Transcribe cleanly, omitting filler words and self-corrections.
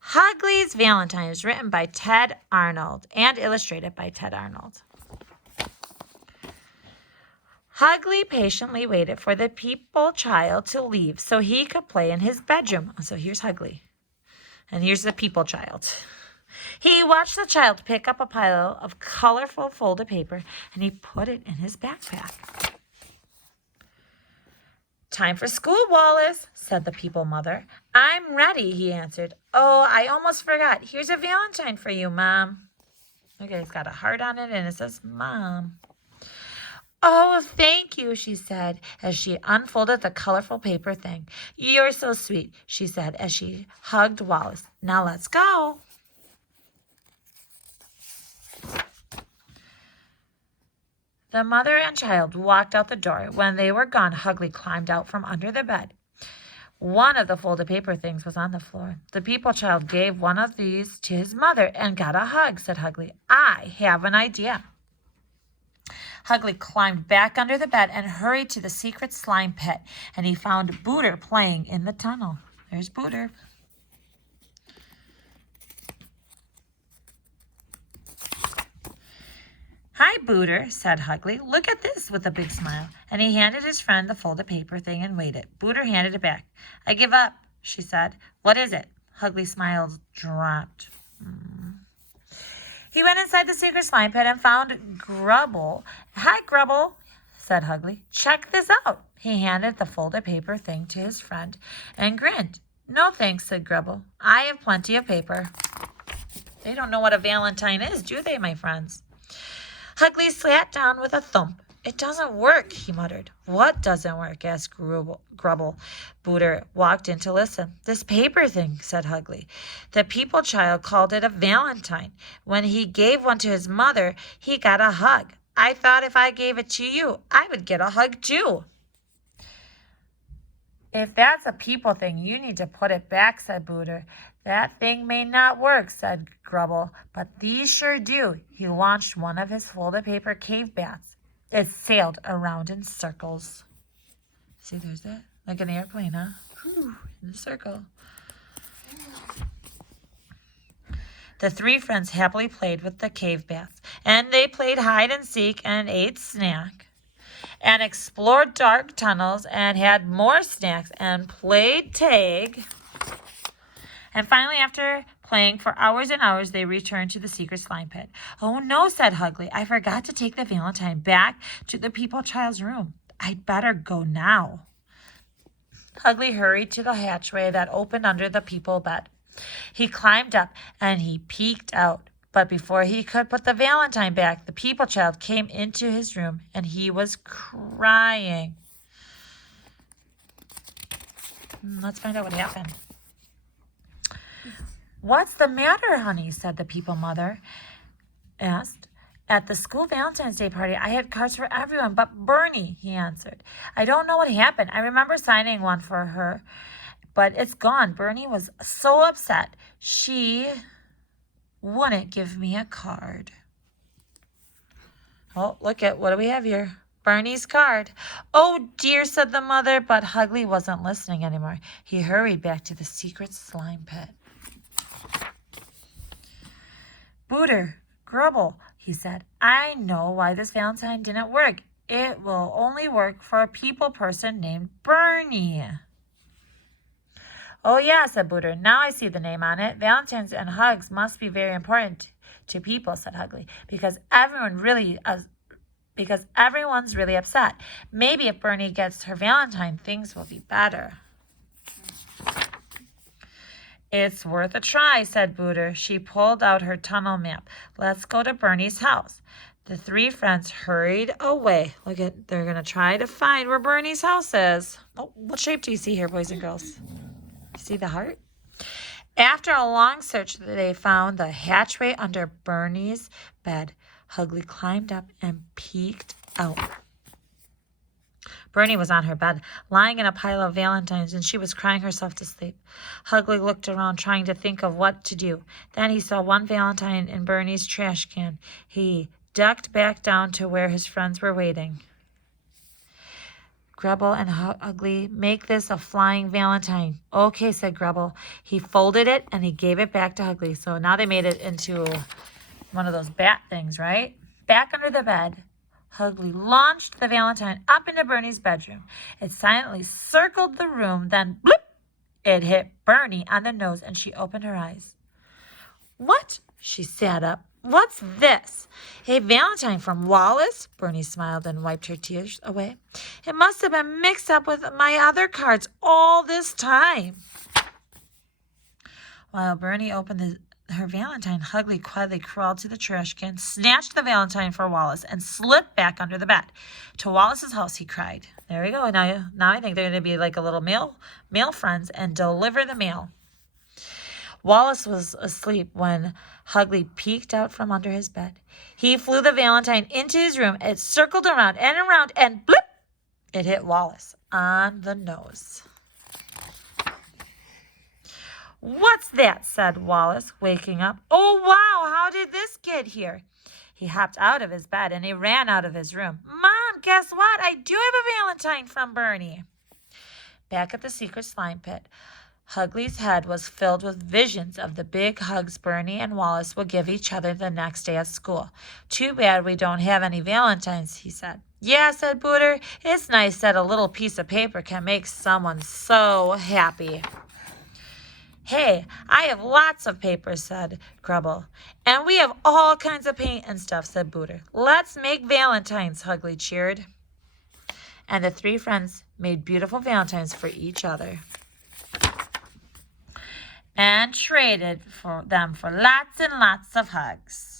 Hugly's Valentine is written by Ted Arnold and illustrated by Ted Arnold. Hugly patiently waited for the people child to leave so he could play in his bedroom. So here's Hugly. And here's the people child. He watched the child pick up a pile of colorful folded paper and he put it in his backpack. Time for school, Wallace, said the people mother. I'm ready, he answered. Oh, I almost forgot. Here's a Valentine for you, Mom. Okay, it's got a heart on it and it says Mom. Oh, thank you, she said as she unfolded the colorful paper thing. You're so sweet, she said as she hugged Wallace. Now let's go. The mother and child walked out the door. When they were gone, Hugly climbed out from under the bed. One of the folded paper things was on the floor. The people child gave one of these to his mother and got a hug, said Hugly. I have an idea. Hugly climbed back under the bed and hurried to the secret slime pit, and he found Booter playing in the tunnel. There's Booter. Hi, Booter, said Hugly. Look at this, with a big smile. And he handed his friend the folded paper thing and waited. Booter handed it back. I give up, she said. What is it? Hugly's smile dropped. He went inside the secret slime pit and found Grubble. Hi, Grubble, said Hugly. Check this out. He handed the folded paper thing to his friend and grinned. No thanks, said Grubble. I have plenty of paper. They don't know what a Valentine is, do they, my friends? Hugly sat down with a thump. It doesn't work, he muttered. What doesn't work? Asked Grubble. Booter walked in to listen. This paper thing, said Hugly. The people child called it a Valentine. When he gave one to his mother, he got a hug. I thought if I gave it to you, I would get a hug too. If that's a people thing, you need to put it back, said Booter. That thing may not work, said Grubble, but these sure do. He launched one of his folded paper cave bats. It sailed around in circles. See, there's that. Like an airplane, huh? Whew, in a circle. The three friends happily played with the cave bats, and they played hide and seek and ate snack, and explored dark tunnels and had more snacks and played tag. And finally, after playing for hours and hours, they returned to the secret slime pit. Oh no, said Hugly. I forgot to take the Valentine back to the people child's room. I'd better go now. Hugly hurried to the hatchway that opened under the people bed. He climbed up and he peeked out. But before he could put the Valentine back, the people child came into his room and he was crying. Let's find out what happened. What's the matter, honey? Said the people mother. Asked. At the school Valentine's Day party, I had cards for everyone but Bernie, he answered. I don't know what happened. I remember signing one for her, but it's gone. Bernie was so upset. She wouldn't give me a card. Oh, look at what do we have here? Bernie's card. Oh, dear, said the mother, but Hugly wasn't listening anymore. He hurried back to the secret slime pit. Booter, Grubble, he said, I know why this Valentine didn't work. It will only work for a people person named Bernie. Oh, yeah, said Booter. Now I see the name on it. Valentines and hugs must be very important to people, said Hugly, because everyone's really upset. Maybe if Bernie gets her Valentine, things will be better. It's worth a try, said Booter. She pulled out her tunnel map. Let's go to Bernie's house. The three friends hurried away. Look at, they're going to try to find where Bernie's house is. Oh, what shape do you see here, boys and girls? See the heart? After a long search, they found the hatchway under Bernie's bed. Hugly climbed up and peeked out. Bernie was on her bed, lying in a pile of Valentines, and she was crying herself to sleep. Hugly looked around, trying to think of what to do. Then he saw one Valentine in Bernie's trash can. He ducked back down to where his friends were waiting. Grubble and Ugly, make this a flying Valentine. Okay, said Grubble. He folded it and he gave it back to Ugly. So now they made it into one of those bat things, right? Back under the bed, Ugly launched the Valentine up into Bernie's bedroom. It silently circled the room, then bloop, it hit Bernie on the nose and she opened her eyes. What? She sat up. What's this? A Valentine from Wallace? Bernie smiled and wiped her tears away. It must have been mixed up with my other cards all this time. While Bernie opened her Valentine, Ugly quietly crawled to the trash can, snatched the Valentine for Wallace, and slipped back under the bed. To Wallace's house, he cried. There we go. Now I think they're going to be like a little mail friends and deliver the mail. Wallace was asleep when Ugly peeked out from under his bed. He flew the Valentine into his room. It circled around, and blip, it hit Wallace on the nose. What's that? Said Wallace, waking up. Oh, wow, how did this get here? He hopped out of his bed and he ran out of his room. Mom, guess what? I do have a Valentine from Bernie. Back at the secret slime pit, Ugly's head was filled with visions of the big hugs Bernie and Wallace would give each other the next day at school. Too bad we don't have any Valentines, he said. Yeah, said Booter. It's nice that a little piece of paper can make someone so happy. Hey, I have lots of paper, said Grubble. And we have all kinds of paint and stuff, said Booter. Let's make Valentines, Ugly cheered. And the three friends made beautiful Valentines for each other and traded for them for lots and lots of hugs.